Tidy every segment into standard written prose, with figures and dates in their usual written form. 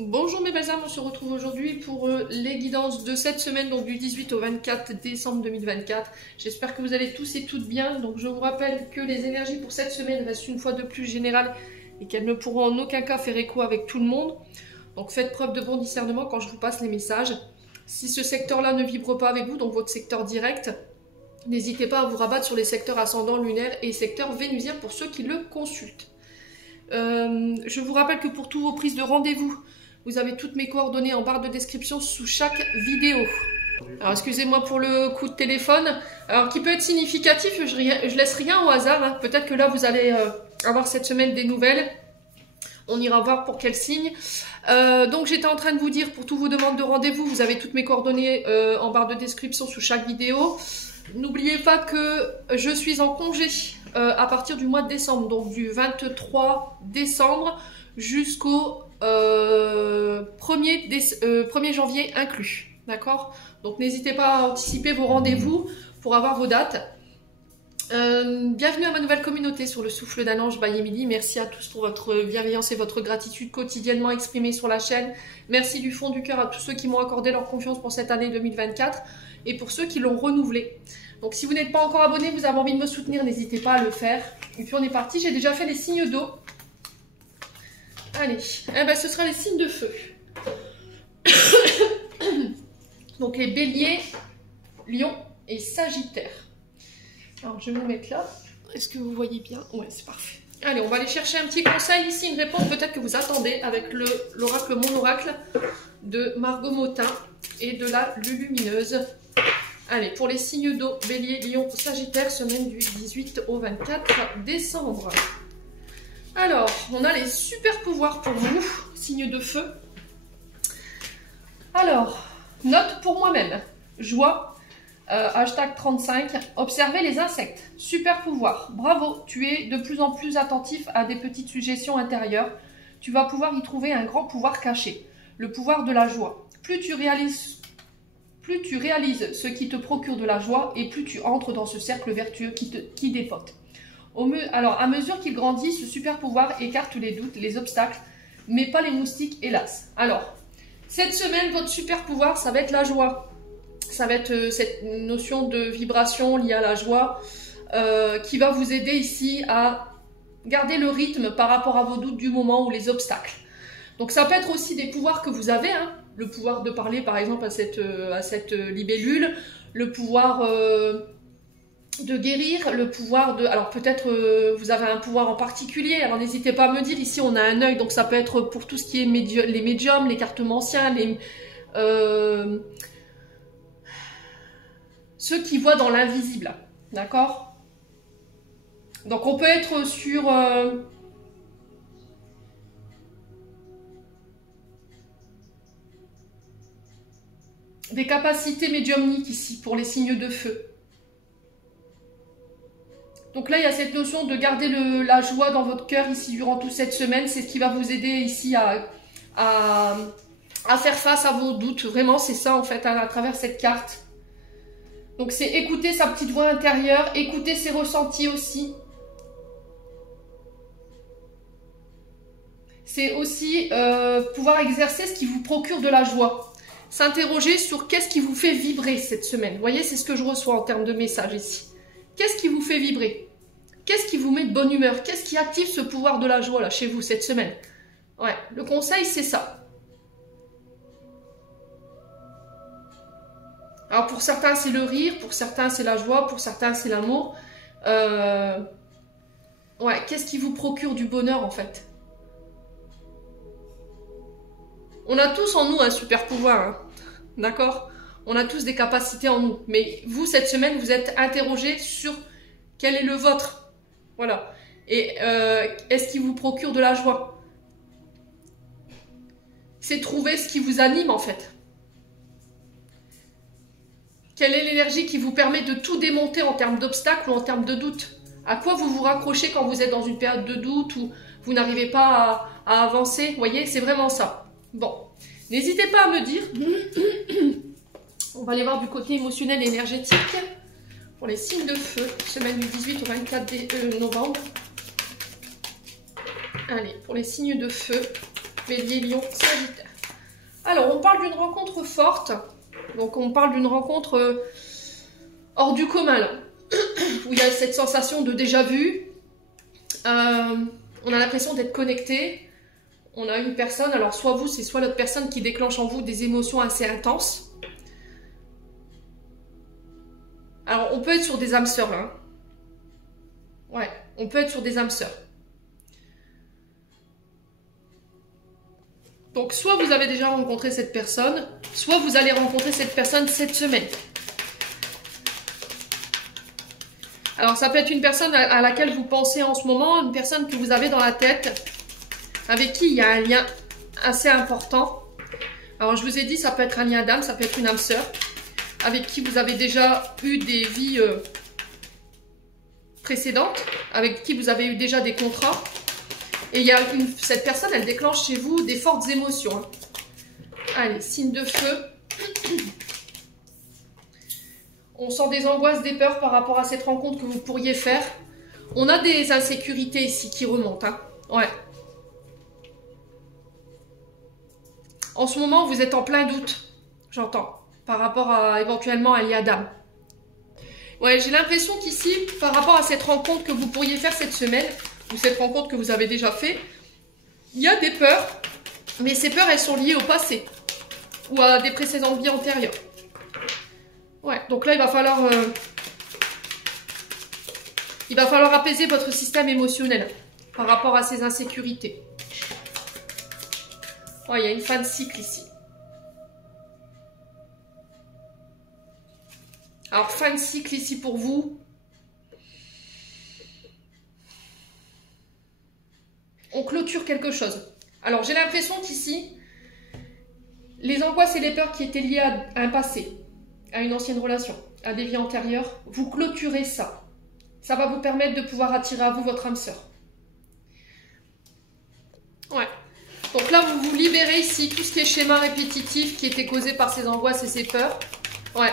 Bonjour mes belles âmes, on se retrouve aujourd'hui pour les guidances de cette semaine, donc du 18 au 24 décembre 2024. J'espère que vous allez tous et toutes bien. Donc je vous rappelle que les énergies pour cette semaine restent une fois de plus générales et qu'elles ne pourront en aucun cas faire écho avec tout le monde. Donc faites preuve de bon discernement quand je vous passe les messages. Si ce secteur-là ne vibre pas avec vous, donc votre secteur direct, n'hésitez pas à vous rabattre sur les secteurs ascendants lunaires et secteurs vénusiens pour ceux qui le consultent. Je vous rappelle que pour tous vos prises de rendez-vous, vous avez toutes mes coordonnées en barre de description sous chaque vidéo. Alors excusez-moi pour le coup de téléphone, alors qui peut être significatif, je laisse rien au hasard, hein. Peut-être que là vous allez avoir cette semaine des nouvelles, on ira voir pour quel signe. Donc j'étais en train de vous dire, pour toutes vos demandes de rendez-vous, vous avez toutes mes coordonnées en barre de description sous chaque vidéo. N'oubliez pas que je suis en congé à partir du mois de décembre, donc du 23 décembre jusqu'au 1er janvier inclus, d'accord? Donc n'hésitez pas à anticiper vos rendez-vous pour avoir vos dates. Bienvenue à ma nouvelle communauté sur le souffle d'un ange by Emily. Merci à tous pour votre bienveillance et votre gratitude quotidiennement exprimée sur la chaîne. Merci du fond du cœur à tous ceux qui m'ont accordé leur confiance pour cette année 2024 et pour ceux qui l'ont renouvelée. Donc si vous n'êtes pas encore abonné, vous avez envie de me soutenir, n'hésitez pas à le faire. Et puis on est parti, j'ai déjà fait les signes d'eau. Allez, eh ben, ce sera les signes de feu. Donc les béliers, lions et sagittaires. Alors je vais vous mettre là. Est-ce que vous voyez bien? Ouais, c'est parfait. Allez, on va aller chercher un petit conseil ici, une réponse peut-être que vous attendez avec l'oracle, mon oracle de Margot Motin et de la Lulumineuse. Allez, pour les signes d'eau, bélier, lion, sagittaire, semaine du 18 au 24 décembre. Alors, on a les super pouvoirs pour vous, signe de feu. Alors, note pour moi-même, joie, hashtag 35, observez les insectes, super pouvoir, bravo, tu es de plus en plus attentif à des petites suggestions intérieures, tu vas pouvoir y trouver un grand pouvoir caché, le pouvoir de la joie. Plus tu réalises ce qui te procure de la joie et plus tu entres dans ce cercle vertueux qui dépote. Alors, à mesure qu'il grandit, ce super pouvoir écarte les doutes, les obstacles, mais pas les moustiques, hélas. Alors, cette semaine, votre super pouvoir, ça va être la joie. Ça va être cette notion de vibration liée à la joie qui va vous aider ici à garder le rythme par rapport à vos doutes du moment ou les obstacles. Donc, ça peut être aussi des pouvoirs que vous avez, hein, le pouvoir de parler, par exemple, à cette libellule, le pouvoir... de guérir, le pouvoir de... Alors peut-être vous avez un pouvoir en particulier, alors n'hésitez pas à me dire, ici on a un œil, donc ça peut être pour tout ce qui est les médiums, les cartomanciens, ceux qui voient dans l'invisible, d'accord? Donc on peut être sur... des capacités médiumniques ici, pour les signes de feu. Donc là, il y a cette notion de garder la joie dans votre cœur ici durant toute cette semaine. C'est ce qui va vous aider ici à faire face à vos doutes. Vraiment, c'est ça en fait à travers cette carte. Donc c'est écouter sa petite voix intérieure, écouter ses ressentis aussi. C'est aussi pouvoir exercer ce qui vous procure de la joie. S'interroger sur qu'est-ce qui vous fait vibrer cette semaine. Vous voyez, c'est ce que je reçois en termes de messages ici. Qu'est-ce qui vous fait vibrer? Qu'est-ce qui vous met de bonne humeur? Qu'est-ce qui active ce pouvoir de la joie là chez vous cette semaine? Ouais, le conseil c'est ça. Alors pour certains c'est le rire, pour certains c'est la joie, pour certains c'est l'amour. Ouais, qu'est-ce qui vous procure du bonheur en fait? On a tous en nous un super pouvoir, hein, d'accord? On a tous des capacités en nous. Mais vous, cette semaine, vous êtes interrogé sur quel est le vôtre. Voilà. Et est-ce qu'il vous procure de la joie? C'est trouver ce qui vous anime, en fait. Quelle est l'énergie qui vous permet de tout démonter en termes d'obstacles ou en termes de doutes? À quoi vous vous raccrochez quand vous êtes dans une période de doute ou vous n'arrivez pas à avancer? Vous voyez, c'est vraiment ça. Bon. N'hésitez pas à me dire... On va aller voir du côté émotionnel et énergétique pour les signes de feu, semaine du 18 au 24 novembre. Allez, pour les signes de feu, Bélier, Lion, Sagittaire. Alors, on parle d'une rencontre forte. Donc, on parle d'une rencontre hors du commun, là. Où il y a cette sensation de déjà-vu. On a l'impression d'être connecté. On a une personne, alors soit vous, c'est soit l'autre personne qui déclenche en vous des émotions assez intenses. Alors, on peut être sur des âmes sœurs, là. Ouais, on peut être sur des âmes sœurs. Donc, soit vous avez déjà rencontré cette personne, soit vous allez rencontrer cette personne cette semaine. Alors, ça peut être une personne à laquelle vous pensez en ce moment, une personne que vous avez dans la tête, avec qui il y a un lien assez important. Alors, je vous ai dit, ça peut être un lien d'âme, ça peut être une âme sœur, avec qui vous avez déjà eu des vies précédentes, avec qui vous avez eu déjà des contrats. Et il y a cette personne, elle déclenche chez vous des fortes émotions. Hein. Allez, signe de feu. On sent des angoisses, des peurs par rapport à cette rencontre que vous pourriez faire. On a des insécurités ici qui remontent. Hein. Ouais. En ce moment, vous êtes en plein doute, j'entends, par rapport à éventuellement un lien d'âme. Ouais, j'ai l'impression qu'ici, par rapport à cette rencontre que vous pourriez faire cette semaine, ou cette rencontre que vous avez déjà fait, il y a des peurs, mais ces peurs, elles sont liées au passé, ou à des précédentes vies antérieures. Ouais, donc là, il va falloir apaiser votre système émotionnel par rapport à ces insécurités. Ouais, il y a une fin de cycle ici. Alors, fin de cycle ici pour vous. On clôture quelque chose. Alors, j'ai l'impression qu'ici, les angoisses et les peurs qui étaient liées à un passé, à une ancienne relation, à des vies antérieures, vous clôturez ça. Ça va vous permettre de pouvoir attirer à vous votre âme sœur. Ouais. Donc là, vous vous libérez ici, tout ce qui est schéma répétitif qui était causé par ces angoisses et ces peurs. Ouais.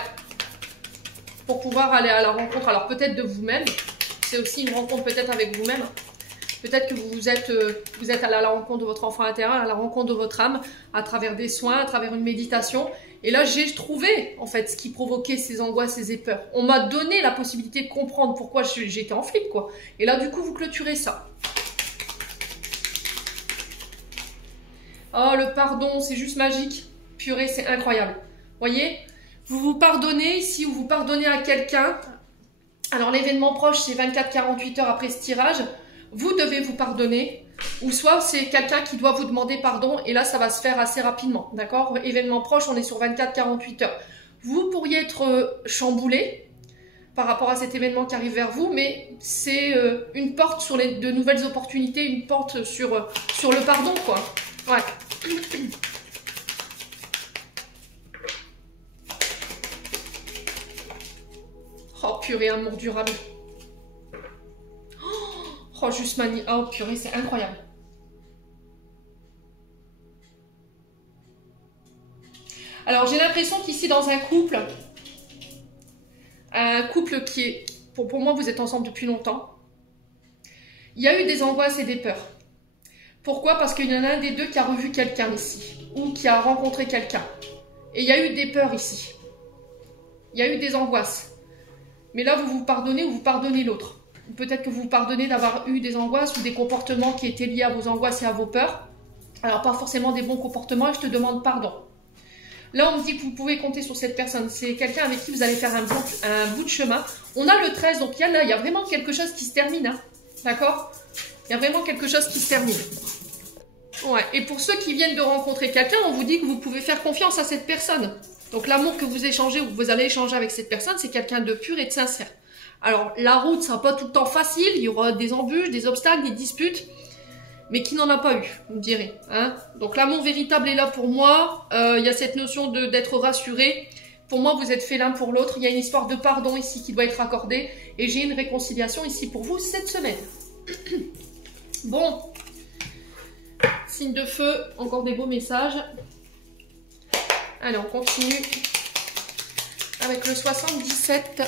Pour pouvoir aller à la rencontre, alors peut-être de vous-même. C'est aussi une rencontre peut-être avec vous-même. Peut-être que vous êtes allé à la rencontre de votre enfant intérieur, à la rencontre de votre âme, à travers des soins, à travers une méditation. Et là, j'ai trouvé, en fait, ce qui provoquait ces angoisses et ces peurs. On m'a donné la possibilité de comprendre pourquoi j'étais en flip, quoi. Et là, du coup, vous clôturez ça. Oh, le pardon, c'est juste magique. Purée, c'est incroyable. Voyez, vous vous pardonnez ici, ou vous pardonnez à quelqu'un. Alors, l'événement proche, c'est 24-48 heures après ce tirage. Vous devez vous pardonner, ou soit c'est quelqu'un qui doit vous demander pardon, et là ça va se faire assez rapidement, d'accord? Événement proche, on est sur 24-48 heures. Vous pourriez être chamboulé par rapport à cet événement qui arrive vers vous, mais c'est une porte sur de nouvelles opportunités, une porte sur le pardon, quoi. Ouais. Oh purée, amour durable. Oh, juste manie. Oh, purée, c'est incroyable. Alors, j'ai l'impression qu'ici, dans un couple qui est... Pour moi, vous êtes ensemble depuis longtemps. Il y a eu des angoisses et des peurs. Pourquoi? Parce qu'il y en a un des deux qui a revu quelqu'un ici. Ou qui a rencontré quelqu'un. Et il y a eu des peurs ici. Il y a eu des angoisses. Mais là, vous vous pardonnez ou vous pardonnez l'autre. Peut-être que vous vous pardonnez d'avoir eu des angoisses ou des comportements qui étaient liés à vos angoisses et à vos peurs. Alors, pas forcément des bons comportements et je te demande pardon. Là, on me dit que vous pouvez compter sur cette personne. C'est quelqu'un avec qui vous allez faire un bout de chemin. On a le 13, donc il y a vraiment quelque chose qui se termine. Hein. D'accord? Il y a vraiment quelque chose qui se termine. Ouais. Et pour ceux qui viennent de rencontrer quelqu'un, on vous dit que vous pouvez faire confiance à cette personne. Donc, l'amour que vous échangez ou que vous allez échanger avec cette personne, c'est quelqu'un de pur et de sincère. Alors, la route, ça ne sera pas tout le temps facile. Il y aura des embûches, des obstacles, des disputes. Mais qui n'en a pas eu, vous me direz. Hein. Donc, l'amour véritable est là pour moi. Il y a cette notion d'être rassuré. Pour moi, vous êtes fait l'un pour l'autre. Il y a une histoire de pardon ici qui doit être accordée. Et j'ai une réconciliation ici pour vous cette semaine. Bon. Signe de feu. Encore des beaux messages. Allez, on continue avec le 77.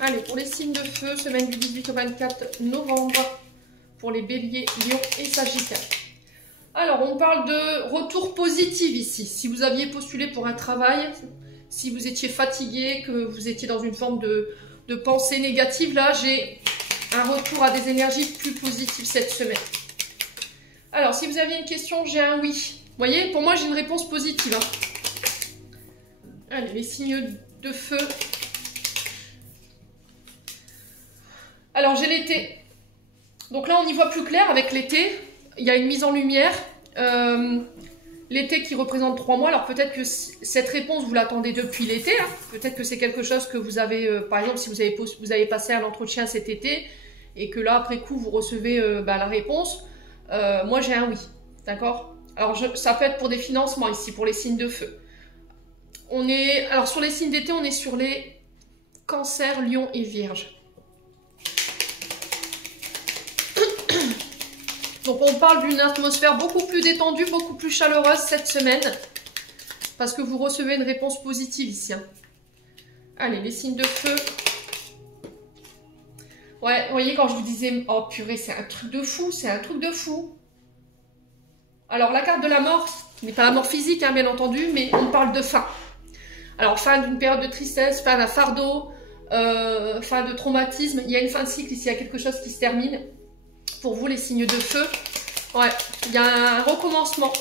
Allez, pour les signes de feu, semaine du 18 au 24 novembre, pour les béliers, lions et sagittaires. Alors, on parle de retour positif ici. Si vous aviez postulé pour un travail, si vous étiez fatigué, que vous étiez dans une forme de pensée négative, là, j'ai un retour à des énergies plus positives cette semaine. Alors, si vous aviez une question, j'ai un oui. Vous voyez, pour moi, j'ai une réponse positive. Hein. Allez, les signes de feu. Alors, j'ai l'été. Donc là, on y voit plus clair avec l'été. Il y a une mise en lumière. L'été qui représente 3 mois. Alors, peut-être que cette réponse, vous l'attendez depuis l'été. Hein. Peut-être que c'est quelque chose que vous avez... par exemple, si vous avez passé un entretien cet été et que là, après coup, vous recevez la réponse. Moi, j'ai un oui. D'accord? Alors, ça peut être pour des financements ici, pour les signes de feu. Alors, sur les signes d'été, on est sur les cancers, lions et vierges. Donc on parle d'une atmosphère beaucoup plus détendue, beaucoup plus chaleureuse cette semaine. Parce que vous recevez une réponse positive ici. Hein. Allez, les signes de feu. Ouais, vous voyez quand je vous disais, oh purée, c'est un truc de fou, c'est un truc de fou. Alors la carte de la mort, ce n'est pas la mort physique, hein, bien entendu, mais on parle de fin. Alors fin d'une période de tristesse, fin d'un fardeau, fin de traumatisme. Il y a une fin de cycle ici, il y a quelque chose qui se termine. Pour vous, les signes de feu, ouais, il y a un recommencement,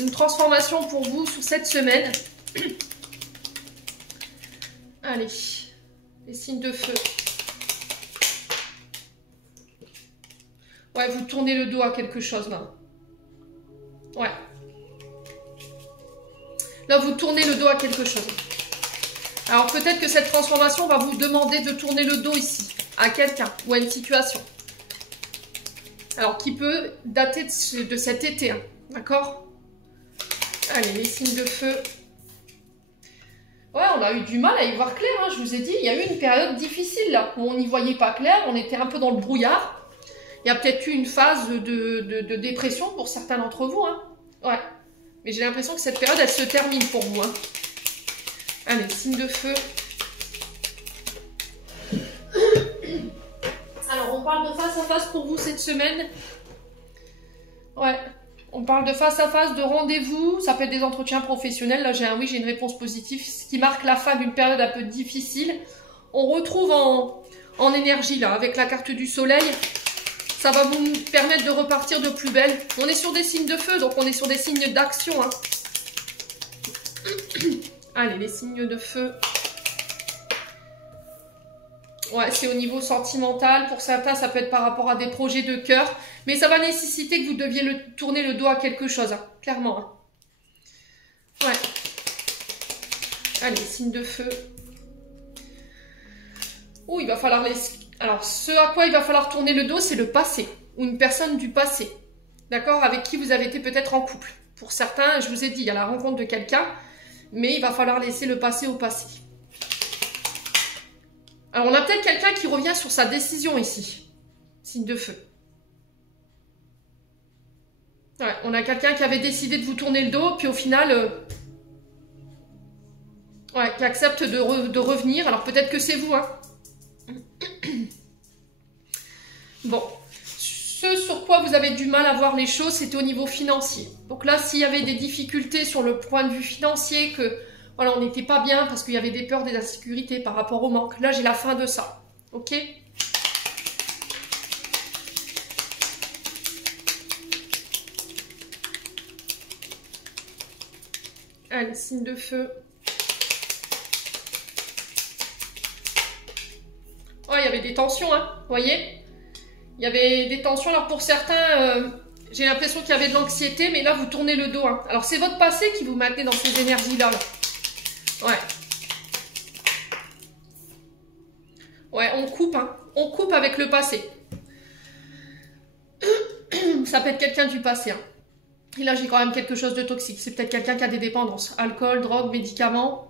une transformation pour vous sur cette semaine. Allez, les signes de feu. Ouais, vous tournez le dos à quelque chose, là. Ouais. Là, vous tournez le dos à quelque chose. Alors, peut-être que cette transformation va vous demander de tourner le dos ici, à quelqu'un ou à une situation. Alors, qui peut dater de cet été, hein, d'accord? Allez, les signes de feu. Ouais, on a eu du mal à y voir clair, hein, je vous ai dit. Il y a eu une période difficile, là, où on n'y voyait pas clair, on était un peu dans le brouillard. Il y a peut-être eu une phase de dépression pour certains d'entre vous, hein. Ouais. Mais j'ai l'impression que cette période, elle se termine pour vous, hein. Allez, signes de feu. Alors, on parle de face à face pour vous cette semaine. Ouais, on parle de face à face, de rendez-vous. Ça peut être des entretiens professionnels. Là, j'ai un oui, j'ai une réponse positive, ce qui marque la fin d'une période un peu difficile. On retrouve en énergie, là, avec la carte du soleil. Ça va vous permettre de repartir de plus belle. On est sur des signes de feu, donc on est sur des signes d'action. Hein. Allez, les signes de feu. Ouais, c'est au niveau sentimental. Pour certains, ça peut être par rapport à des projets de cœur. Mais ça va nécessiter que vous deviez tourner le dos à quelque chose, hein, clairement. Hein. Ouais. Allez, signe de feu. Oh, il va falloir les... Alors, ce à quoi il va falloir tourner le dos, c'est le passé. Ou une personne du passé. D'accord? Avec qui vous avez été peut-être en couple. Pour certains, je vous ai dit, il y a la rencontre de quelqu'un. Mais il va falloir laisser le passé au passé. Alors, on a peut-être quelqu'un qui revient sur sa décision ici. Signe de feu. Ouais, on a quelqu'un qui avait décidé de vous tourner le dos, puis au final, ouais, qui accepte de revenir. Alors, peut-être que c'est vous, hein. Bon. Ce sur quoi vous avez du mal à voir les choses, c'était au niveau financier. Donc là, s'il y avait des difficultés sur le point de vue financier, que... Voilà, on n'était pas bien parce qu'il y avait des peurs, des insécurités par rapport au manque. Là, j'ai la fin de ça. Ok? Allez, signe de feu. Oh, il y avait des tensions, hein. Vous voyez? Il y avait des tensions. Alors, pour certains, j'ai l'impression qu'il y avait de l'anxiété, mais là, vous tournez le dos. Hein. Alors, c'est votre passé qui vous maintenez dans ces énergies-là. Là. Ouais. Ouais, on coupe, hein. On coupe avec le passé. Ça peut être quelqu'un du passé, hein. Et là, j'ai quand même quelque chose de toxique. C'est peut-être quelqu'un qui a des dépendances. Alcool, drogue, médicaments.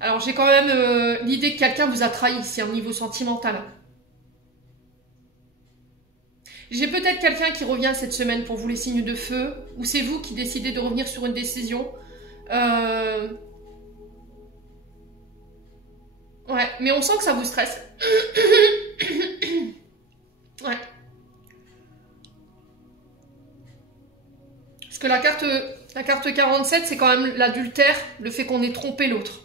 Alors, j'ai quand même l'idée que quelqu'un vous a trahi ici, au niveau sentimental. Hein. J'ai peut-être quelqu'un qui revient cette semaine pour vous, les signes de feu. Ou c'est vous qui décidez de revenir sur une décision. Ouais, mais on sent que ça vous stresse. Ouais. Parce que la carte 47, c'est quand même l'adultère, le fait qu'on ait trompé l'autre.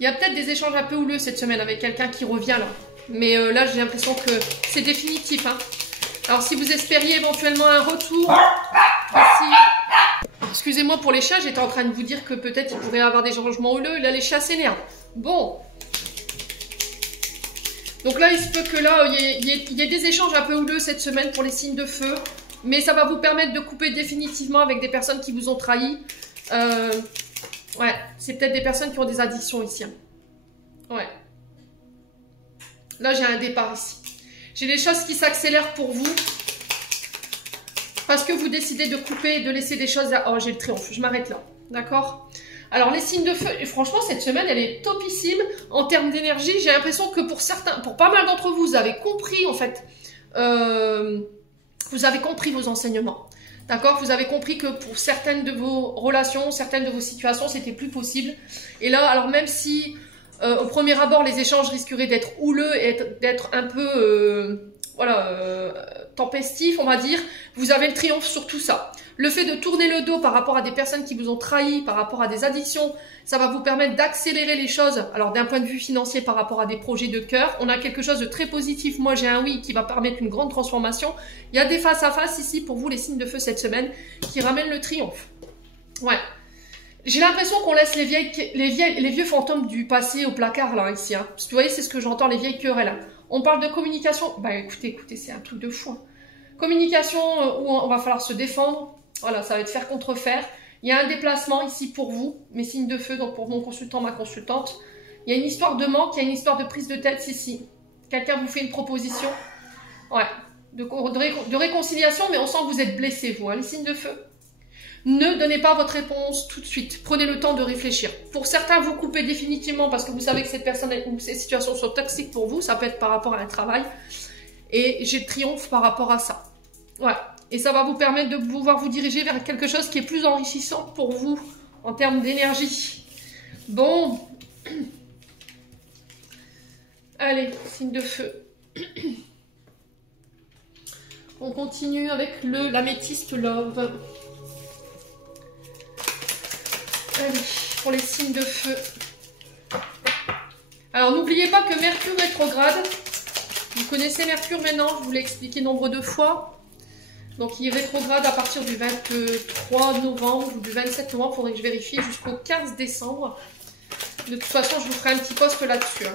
Il y a peut-être des échanges un peu houleux cette semaine avec quelqu'un qui revient là. Mais là, j'ai l'impression que c'est définitif. Hein. Alors, si vous espériez éventuellement un retour... Excusez-moi pour les chats, j'étais en train de vous dire que peut-être il pourrait y avoir des changements houleux. Là, les chats s'énervent. Bon. Donc là, il se peut que là, il y ait des échanges un peu houleux cette semaine pour les signes de feu. Mais ça va vous permettre de couper définitivement avec des personnes qui vous ont trahi. Ouais, c'est peut-être des personnes qui ont des addictions ici. Hein. Ouais. Là, j'ai un départ ici. J'ai des choses qui s'accélèrent pour vous. Parce que vous décidez de couper, de laisser des choses... Oh, j'ai le triomphe, je m'arrête là. D'accord? Alors, les signes de feu, et franchement, cette semaine, elle est topissime. En termes d'énergie, j'ai l'impression que pour certains, pour pas mal d'entre vous, vous avez compris, en fait, vous avez compris vos enseignements. D'accord? Vous avez compris que pour certaines de vos relations, certaines de vos situations, c'était plus possible. Et là, alors même si au premier abord, les échanges risqueraient d'être houleux et d'être un peu tempestifs, on va dire, vous avez le triomphe sur tout ça. Le fait de tourner le dos par rapport à des personnes qui vous ont trahi, par rapport à des addictions, ça va vous permettre d'accélérer les choses. Alors d'un point de vue financier par rapport à des projets de cœur, on a quelque chose de très positif. Moi j'ai un oui qui va permettre une grande transformation. Il y a des face à face ici pour vous les signes de feu cette semaine qui ramènent le triomphe. Ouais. J'ai l'impression qu'on laisse les vieux fantômes du passé au placard là ici. Hein. Parce que vous voyez c'est ce que j'entends, les vieilles querelles. Hein. On parle de communication. Bah écoutez, c'est un truc de fou. Hein. Communication où on va falloir se défendre. Voilà, ça va être faire contre faire. Il y a un déplacement ici pour vous, mes signes de feu, donc pour mon consultant, ma consultante. Il y a une histoire de manque, il y a une histoire de prise de tête ici. Quelqu'un vous fait une proposition. Ouais, de réconciliation, mais on sent que vous êtes blessé, vous, hein, les signes de feu. Ne donnez pas votre réponse tout de suite. Prenez le temps de réfléchir. Pour certains, vous coupez définitivement parce que vous savez que cette personne ou ces situations sont toxiques pour vous. Ça peut être par rapport à un travail. Et j'ai le triomphe par rapport à ça. Ouais. Et ça va vous permettre de pouvoir vous diriger vers quelque chose qui est plus enrichissant pour vous en termes d'énergie. Bon. Allez, signe de feu. On continue avec l'améthyste love. Allez, pour les signes de feu. Alors, n'oubliez pas que Mercure rétrograde. Vous connaissez Mercure maintenant, je vous l'ai expliqué nombre de fois. Donc, il rétrograde à partir du 23 novembre ou du 27 novembre. Il faudrait que je vérifie jusqu'au 15 décembre. De toute façon, je vous ferai un petit post là-dessus. Hein.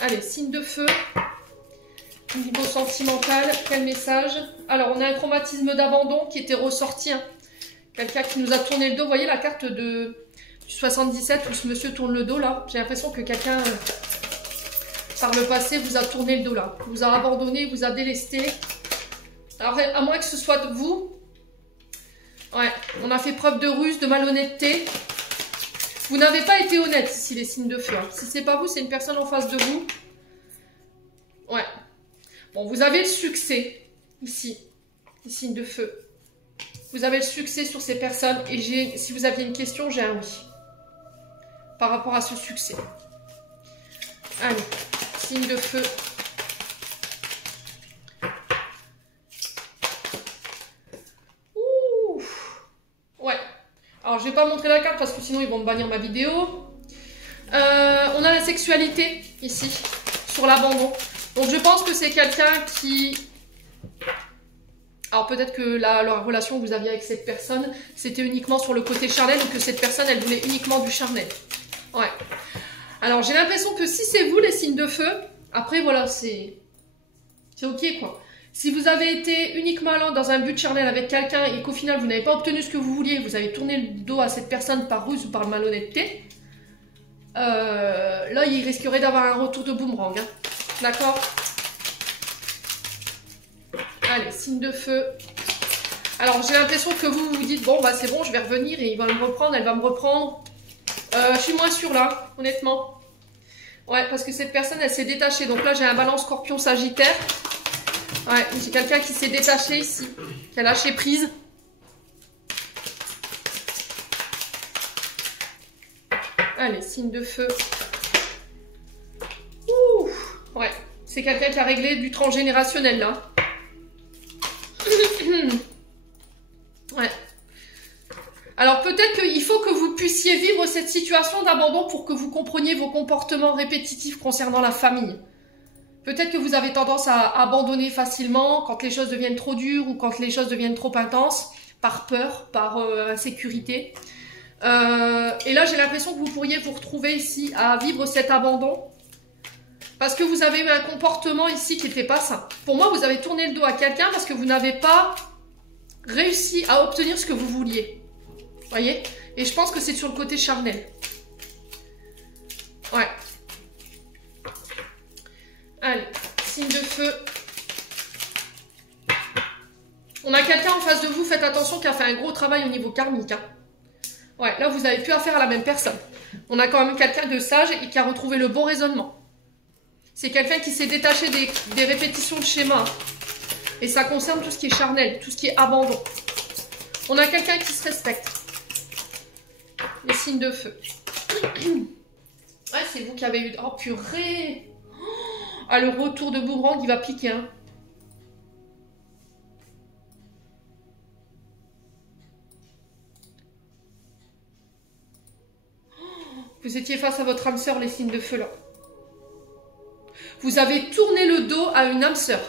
Allez, signe de feu. Niveau sentimental, quel message? Alors, on a un traumatisme d'abandon qui était ressorti. Hein. Quelqu'un qui nous a tourné le dos. Vous voyez la carte du 77 où ce monsieur tourne le dos là? J'ai l'impression que quelqu'un, par le passé, vous a tourné le dos là. Vous a abandonné, vous a délesté. Alors, à moins que ce soit de vous. Ouais, on a fait preuve de ruse, de malhonnêteté. Vous n'avez pas été honnête ici, les signes de feu. Hein. Si c'est pas vous, c'est une personne en face de vous. Ouais. Bon, vous avez le succès ici, les signes de feu. Vous avez le succès sur ces personnes. Et si vous aviez une question, j'ai un oui. Par rapport à ce succès. Allez, signe de feu. Ouh. Ouais. Alors, je ne vais pas montrer la carte parce que sinon, ils vont me bannir ma vidéo. On a la sexualité ici, sur l'abandon. Donc, je pense que c'est quelqu'un qui... Alors peut-être que la relation que vous aviez avec cette personne, c'était uniquement sur le côté charnel ou que cette personne, elle voulait uniquement du charnel. Ouais. Alors j'ai l'impression que si c'est vous les signes de feu, après voilà, c'est ok quoi. Si vous avez été uniquement allant dans un but charnel avec quelqu'un et qu'au final vous n'avez pas obtenu ce que vous vouliez, vous avez tourné le dos à cette personne par ruse ou par malhonnêteté, là il risquerait d'avoir un retour de boomerang. Hein. D'accord ? Allez, signe de feu. Alors, j'ai l'impression que vous vous dites, bon, bah c'est bon, je vais revenir et il va me reprendre, elle va me reprendre. Je suis moins sûre là, honnêtement. Ouais, parce que cette personne, elle s'est détachée. Donc là, j'ai un balance scorpion sagittaire. Ouais, j'ai quelqu'un qui s'est détaché ici, qui a lâché prise. Allez, signe de feu. Ouh, ouais, c'est quelqu'un qui a réglé du transgénérationnel là. cette situation d'abandon pour que vous compreniez vos comportements répétitifs concernant la famille. Peut-être que vous avez tendance à abandonner facilement quand les choses deviennent trop dures ou quand les choses deviennent trop intenses, par peur, par insécurité. Et là, j'ai l'impression que vous pourriez vous retrouver ici à vivre cet abandon parce que vous avez eu un comportement ici qui n'était pas sain. Pour moi, vous avez tourné le dos à quelqu'un parce que vous n'avez pas réussi à obtenir ce que vous vouliez. Voyez? Et je pense que c'est sur le côté charnel. Ouais. Allez, signe de feu. On a quelqu'un en face de vous, faites attention, qui a fait un gros travail au niveau karmique. Hein. Ouais, là vous n'avez plus affaire à la même personne. On a quand même quelqu'un de sage et qui a retrouvé le bon raisonnement. C'est quelqu'un qui s'est détaché des répétitions de schémas. Et ça concerne tout ce qui est charnel, tout ce qui est abandon. On a quelqu'un qui se respecte. Les signes de feu. Ouais, c'est vous qui avez eu... Oh purée! Ah, le retour de boomerang, il va piquer. Hein. Vous étiez face à votre âme sœur, les signes de feu, là. Vous avez tourné le dos à une âme sœur.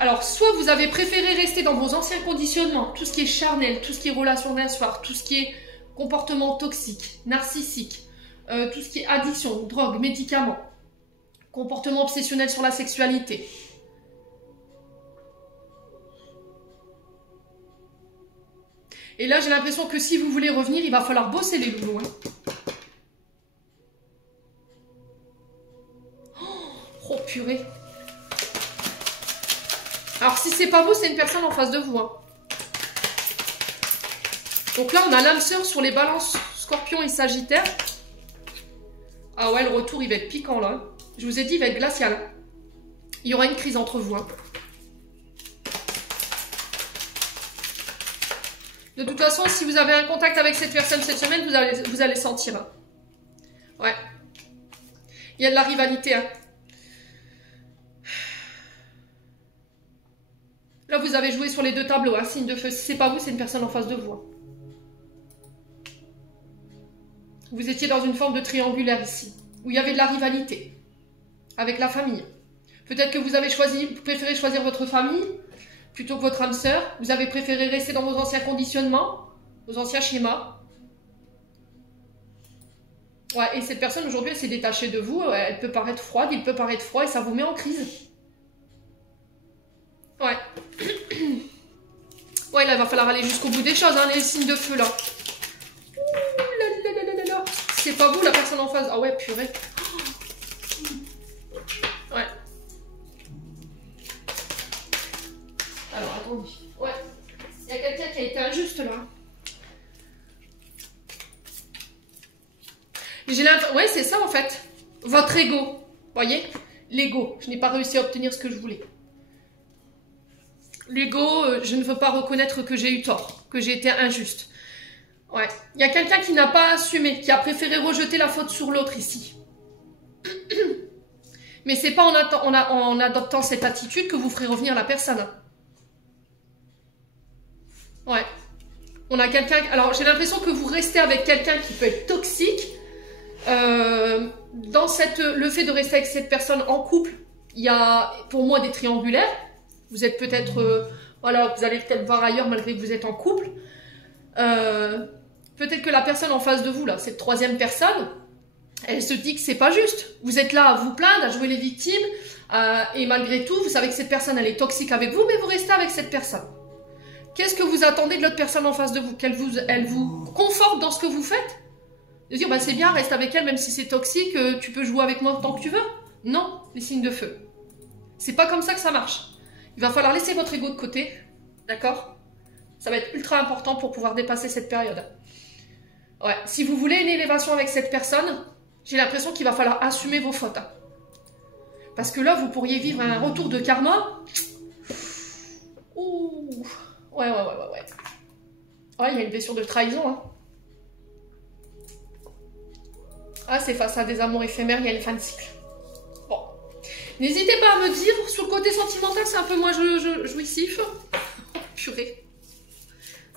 Alors, soit vous avez préféré rester dans vos anciens conditionnements, tout ce qui est charnel, tout ce qui est relation d'un soir, tout ce qui est comportement toxique, narcissique, tout ce qui est addiction, drogue, médicaments, comportement obsessionnel sur la sexualité. Et là, j'ai l'impression que si vous voulez revenir, il va falloir bosser les loulous. Hein. Oh, purée. Alors, si c'est pas vous, c'est une personne en face de vous. Hein. Donc là, on a l'âme sœur sur les balances Scorpion et Sagittaire. Ah ouais, le retour, il va être piquant, là. Je vous ai dit, il va être glacial. Il y aura une crise entre vous. Hein. De toute façon, si vous avez un contact avec cette personne cette semaine, vous allez sentir. Hein. Ouais. Il y a de la rivalité. Hein. Là, vous avez joué sur les deux tableaux. Hein. Signe de feu. Si c'est pas vous, c'est une personne en face de vous. Hein. Vous étiez dans une forme de triangulaire ici, où il y avait de la rivalité avec la famille. Peut-être que vous avez préféré choisir votre famille plutôt que votre âme sœur. Vous avez préféré rester dans vos anciens conditionnements, vos anciens schémas. Ouais, et cette personne aujourd'hui, elle s'est détachée de vous. Elle peut paraître froide, il peut paraître froid et ça vous met en crise. Ouais. Ouais, là, il va falloir aller jusqu'au bout des choses, hein, les signes de feu, là. C'est pas vous, la personne en face. Ah ouais, purée. Ouais. Alors, attendez. Ouais. Il y a quelqu'un qui a été injuste, là. Ouais, c'est ça, en fait. Votre ego. Voyez? L'ego. Je n'ai pas réussi à obtenir ce que je voulais. L'ego, je ne veux pas reconnaître que j'ai eu tort, que j'ai été injuste. Ouais. Il y a quelqu'un qui n'a pas assumé, qui a préféré rejeter la faute sur l'autre ici. Mais c'est pas en adoptant cette attitude que vous ferez revenir la personne. Ouais. On a quelqu'un... Alors, j'ai l'impression que vous restez avec quelqu'un qui peut être toxique. Dans le fait de rester avec cette personne en couple, il y a pour moi des triangulaires. Vous êtes peut-être... voilà, vous allez peut-être voir ailleurs malgré que vous êtes en couple. Peut-être que la personne en face de vous, là, cette troisième personne, elle se dit que c'est pas juste. Vous êtes là à vous plaindre, à jouer les victimes, et malgré tout, vous savez que cette personne, elle est toxique avec vous, mais vous restez avec cette personne. Qu'est-ce que vous attendez de l'autre personne en face de vous? Qu'elle vous conforte dans ce que vous faites? De dire, bah, c'est bien, reste avec elle, même si c'est toxique, tu peux jouer avec moi tant que tu veux. Non, les signes de feu. C'est pas comme ça que ça marche. Il va falloir laisser votre ego de côté, d'accord? Ça va être ultra important pour pouvoir dépasser cette période. Ouais, si vous voulez une élévation avec cette personne, j'ai l'impression qu'il va falloir assumer vos fautes. Hein. Parce que là, vous pourriez vivre un retour de karma. Ouh. Ouais. Ouais, il y a une blessure de trahison. Hein. Ah, c'est face à des amours éphémères, il y a les fins de cycle. Bon. N'hésitez pas à me dire, sur le côté sentimental, c'est un peu moins jouissif. purée.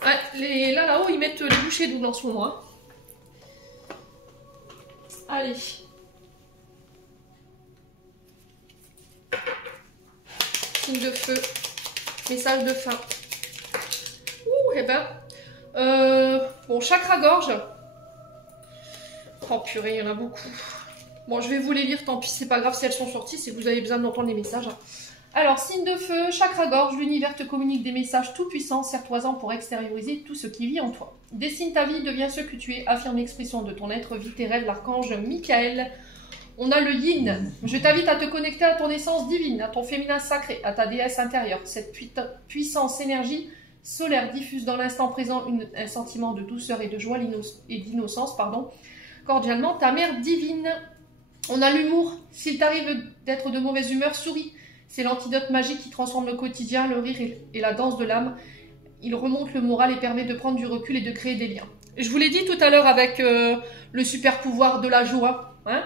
Ouais, là-haut, ils mettent les bouchées doubles en ce moment. Hein. Allez. Signe de feu. Message de fin. Ouh, eh ben. Bon, chakra-gorge. Oh purée, il y en a beaucoup. Bon, je vais vous les lire, tant pis, c'est pas grave si elles sont sorties, si vous avez besoin d'entendre les messages. Alors, signe de feu, chakra-gorge, l'univers te communique des messages tout-puissants, serre-toi-en pour extérioriser tout ce qui vit en toi. Dessine ta vie, deviens ce que tu es, affirme l'expression de ton être, vis tes rêves, l'archange Michael. On a le yin. Je t'invite à te connecter à ton essence divine, à ton féminin sacré, à ta déesse intérieure. Cette puissance énergie solaire diffuse dans l'instant présent un sentiment de douceur et de joie et d'innocence, cordialement, ta mère divine. On a l'humour. S'il t'arrive d'être de mauvaise humeur, souris. C'est l'antidote magique qui transforme le quotidien, le rire et la danse de l'âme. Il remonte le moral et permet de prendre du recul et de créer des liens. Je vous l'ai dit tout à l'heure avec le super pouvoir de la joie. Hein,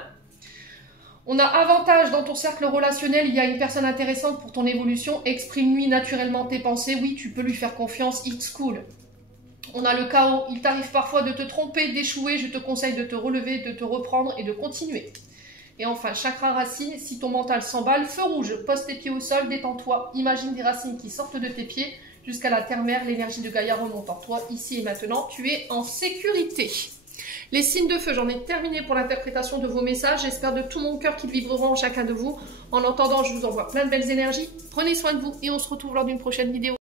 on a avantage dans ton cercle relationnel, il y a une personne intéressante pour ton évolution. Exprime-lui naturellement tes pensées. Oui, tu peux lui faire confiance. It's cool. On a le chaos. Il t'arrive parfois de te tromper, d'échouer. Je te conseille de te relever, de te reprendre et de continuer. Et enfin, chakra racine, si ton mental s'emballe, feu rouge, pose tes pieds au sol, détends-toi, imagine des racines qui sortent de tes pieds jusqu'à la terre-mère, l'énergie de Gaïa remonte en toi, ici et maintenant, tu es en sécurité. Les signes de feu, j'en ai terminé pour l'interprétation de vos messages, j'espère de tout mon cœur qu'ils vibreront en chacun de vous. En attendant, je vous envoie plein de belles énergies, prenez soin de vous et on se retrouve lors d'une prochaine vidéo.